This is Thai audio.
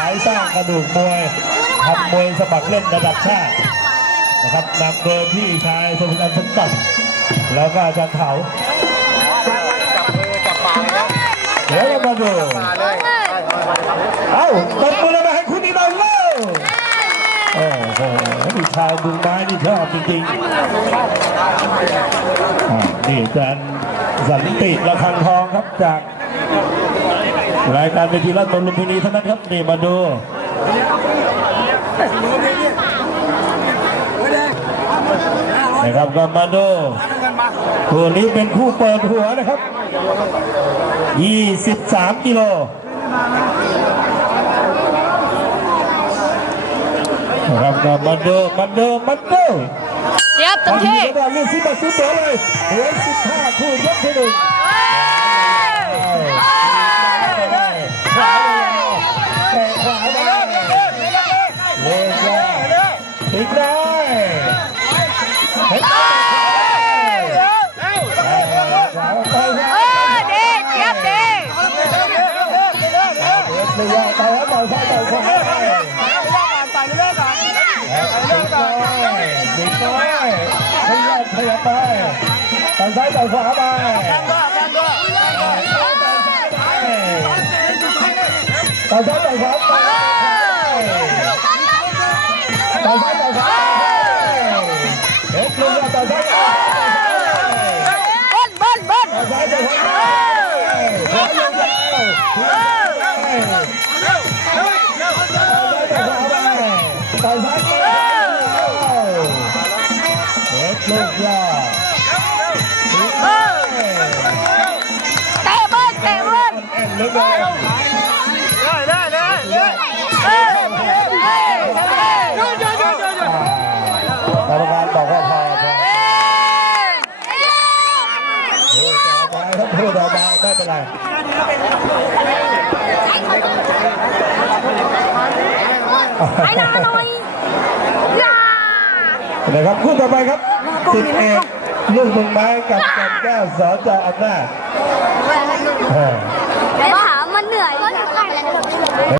ายสร้างกระดูกมวยทำมวยสมัครเล่นระดับชาตินะครับนำโดยพี่ชายสมุทรอันสมบัติแล้วก็อาจารย์เถาจับมือจับปากเลยนะเดี๋ยวเรามาดูมาเลยเอ้าตบมือเลยมาให้คุณนี่หน่อยเร็วโอ้โหพี่ชายมือไม้นี่ชอบจริงๆอ่านี่อาจารย์สันติระคังทองครับจาก รายการเวทีรัฐมลุมพินีเท่านั้นครับนี่มาดูนะครับก็มาดูตัวนี้เป็นคู่เปิดหัวนะครับ 23 กิโลนะครับก็มาดูมาดูมาดูเจี๊ยบเต็มทีที่ก็ได้เรื่องสิบสิบตัวเลยเหลือ15คู่ยกที่หนึ่ง ไม่ยากไปครับต่อยซ้ายต่อยขวาติดน้อยขยับข ต่อยซ้ายต่อย ไปครับพูดต่อไปไม่เป็นไรไอ้หน้าหน่อยย่านะครับคู่ต่อไปครับสิบเอกลูกมึงไม้กับจันแก้วสอจออำนาจ